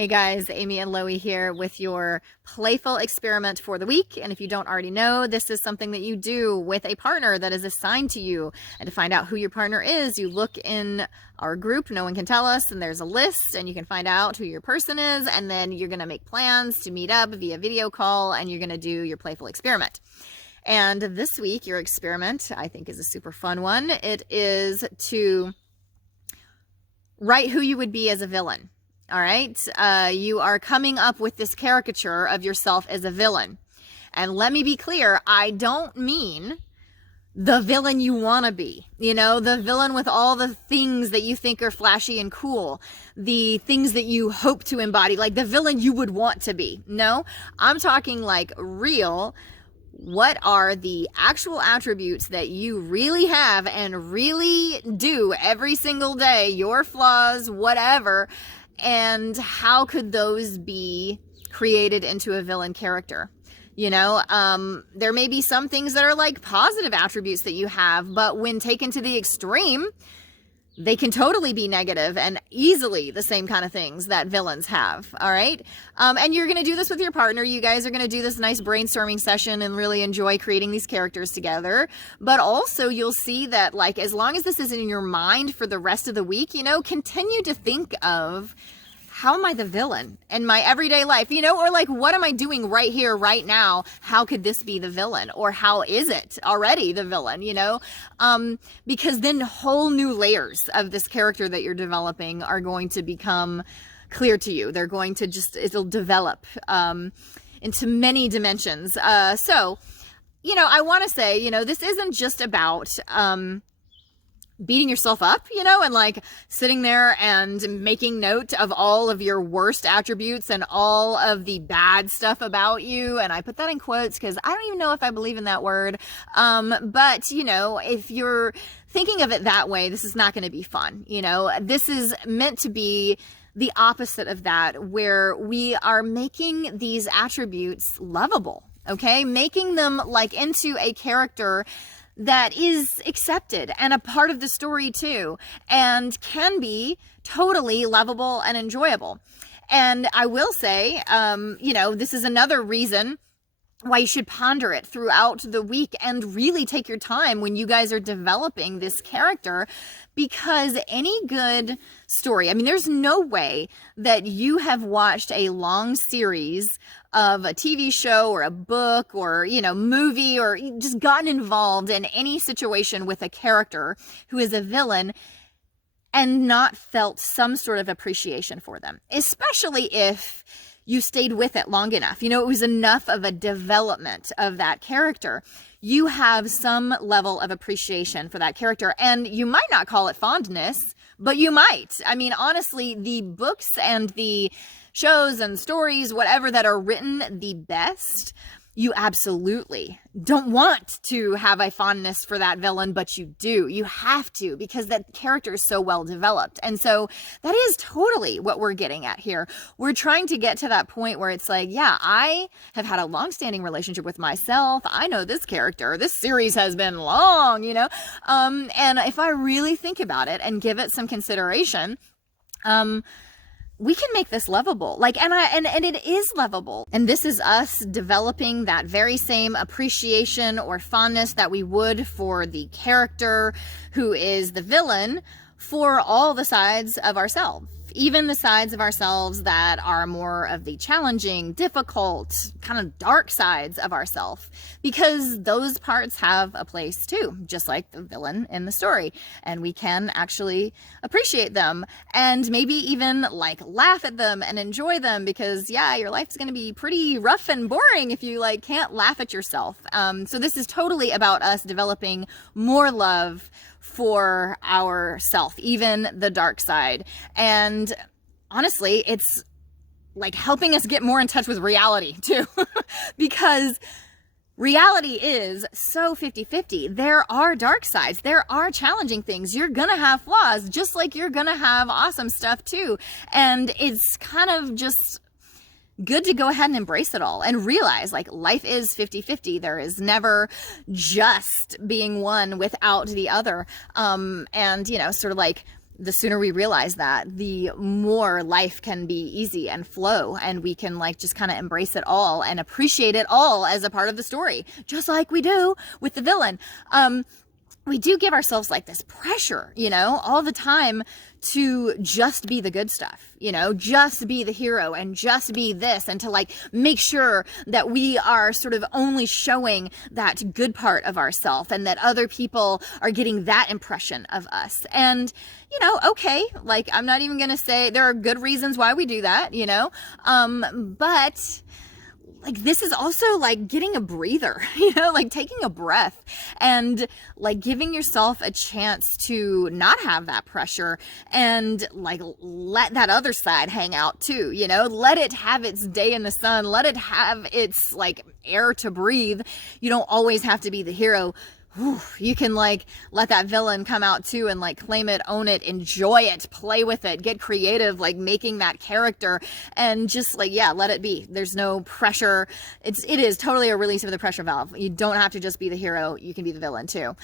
Hey guys, Amy and Loie here with your playful experiment for the week. And if you don't already know, this is something that you do with a partner that is assigned to you. And to find out who your partner is, you look in our group, No One Can Tell Us, and there's a list and you can find out who your person is. And then you're going to make plans to meet up via video call and you're going to do your playful experiment. And this week, your experiment, I think, is a super fun one. It is to write who you would be as a villain. All right. You are coming up with this caricature of yourself as a villain. And let me be clear, I don't mean the villain you want to be. You know, the villain with all the things that you think are flashy and cool, the things that you hope to embody, like the villain you would want to be. No, I'm talking like real. What are the actual attributes that you really have and really do every single day, your flaws, whatever, and how could those be created into a villain character? You know, there may be some things that are like positive attributes that you have, but when taken to the extreme, they can totally be negative and easily the same kind of things that villains have. All right. And you're going to do this with your partner. You guys are going to do this nice brainstorming session and really enjoy creating these characters together. But also you'll see that, like, as long as this is in your mind for the rest of the week, you know, continue to think of, how am I the villain in my everyday life? You know, or like, what am I doing right here, right now? How could this be the villain? Or how is it already the villain, you know? Because then whole new layers of this character that you're developing are going to become clear to you. They're going to it'll develop into many dimensions. So, you know, I want to say, you know, this isn't just about beating yourself up, you know, and like sitting there and making note of all of your worst attributes and all of the bad stuff about you. And I put that in quotes because I don't even know if I believe in that word. But, you know, if you're thinking of it that way, this is not going to be fun. You know, this is meant to be the opposite of that, where we are making these attributes lovable, okay? Making them like into a character that is accepted and a part of the story too, and can be totally lovable and enjoyable. And I will say, you know, this is another reason why you should ponder it throughout the week and really take your time when you guys are developing this character, because any good story, I mean, there's no way that you have watched a long series of a TV show or a book or, you know, movie, or just gotten involved in any situation with a character who is a villain and not felt some sort of appreciation for them, especially if you stayed with it long enough. You know, it was enough of a development of that character. You have some level of appreciation for that character, and you might not call it fondness, but you might. I mean, honestly, the books and the shows and stories, whatever, that are written the best, you absolutely don't want to have a fondness for that villain, but you do. You have to, because that character is so well developed. And so that is totally what we're getting at here. We're trying to get to that point where it's like, yeah, I have had a long-standing relationship with myself. I know this character. This series has been long, you know? And if I really think about it and give it some consideration, we can make this lovable. Like, and it is lovable. And this is us developing that very same appreciation or fondness that we would for the character who is the villain for all the sides of ourselves. Even the sides of ourselves that are more of the challenging, difficult, kind of dark sides of ourselves, because those parts have a place too, just like the villain in the story. And we can actually appreciate them and maybe even like laugh at them and enjoy them, because yeah, your life is going to be pretty rough and boring if you like can't laugh at yourself. So this is totally about us developing more love for ourself, even the dark side. And honestly, it's like helping us get more in touch with reality too, because reality is so 50-50. There are dark sides. There are challenging things. You're going to have flaws, just like you're going to have awesome stuff too. And it's kind of just good to go ahead and embrace it all and realize, like, life is 50-50. There is never just being one without the other. And, you know, sort of like the sooner we realize that, the more life can be easy and flow, and we can like just kind of embrace it all and appreciate it all as a part of the story, just like we do with the villain. We do give ourselves like this pressure, you know, all the time to just be the good stuff, you know, just be the hero and just be this, and to like make sure that we are sort of only showing that good part of ourselves and that other people are getting that impression of us. And, you know, okay, like I'm not even going to say there are good reasons why we do that, you know, but like this is also like getting a breather, you know, like taking a breath and like giving yourself a chance to not have that pressure and like let that other side hang out too, you know, let it have its day in the sun, let it have its like air to breathe. You don't always have to be the hero. You can like let that villain come out too and like claim it, own it, enjoy it, play with it, get creative, like making that character, and just like, yeah, let it be. There's no pressure. It is totally a release of the pressure valve. You don't have to just be the hero. You can be the villain too.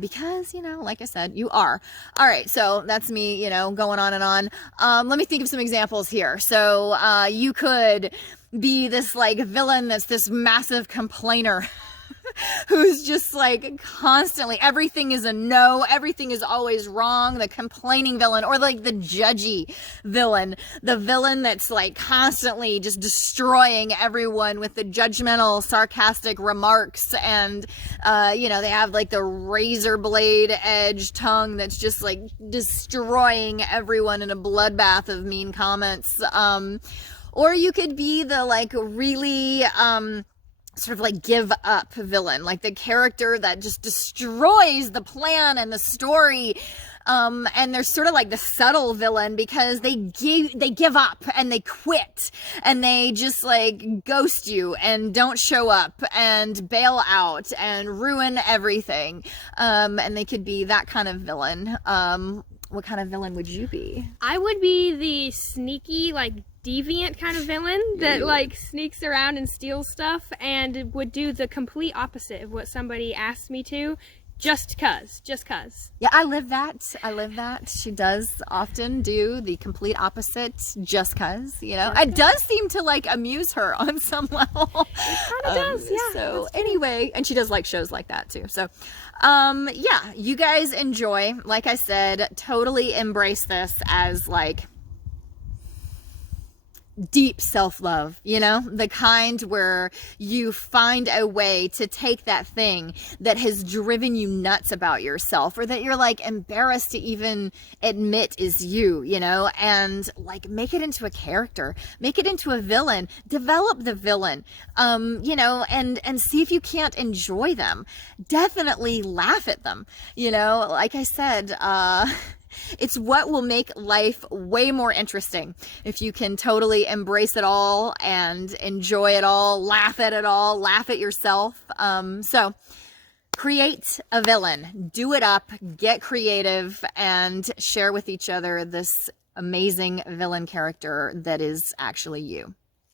Because, you know, like I said, you are. All right. So that's me, you know, going on and on. Let me think of some examples here. So, you could be this like villain that's this massive complainer who's just like constantly, everything is a no, everything is always wrong, the complaining villain, or like the judgy villain, the villain that's like constantly just destroying everyone with the judgmental, sarcastic remarks, and you know, they have like the razor blade edge tongue that's just like destroying everyone in a bloodbath of mean comments. Or you could be the like really sort of like give up villain, like the character that just destroys the plan and the story. And they're sort of like the subtle villain because they give up and they quit and they just like ghost you and don't show up and bail out and ruin everything. And they could be that kind of villain. What kind of villain would you be? I would be the sneaky, like deviant kind of villain that like sneaks around and steals stuff and would do the complete opposite of what somebody asked me to, just cuz. Yeah, I live that. She does often do the complete opposite, just cuz, you know. It does seem to like amuse her on some level. It kind of does, yeah. So anyway, and she does like shows like that too. So yeah, you guys enjoy, like I said, totally embrace this as like deep self-love, you know, the kind where you find a way to take that thing that has driven you nuts about yourself, or that you're like embarrassed to even admit is you, you know, and like make it into a character, make it into a villain, develop the villain, you know, and see if you can't enjoy them. Definitely laugh at them, you know, like I said, it's what will make life way more interesting if you can totally embrace it all and enjoy it all, laugh at it all, laugh at yourself. So create a villain, do it up, get creative, and share with each other this amazing villain character that is actually you.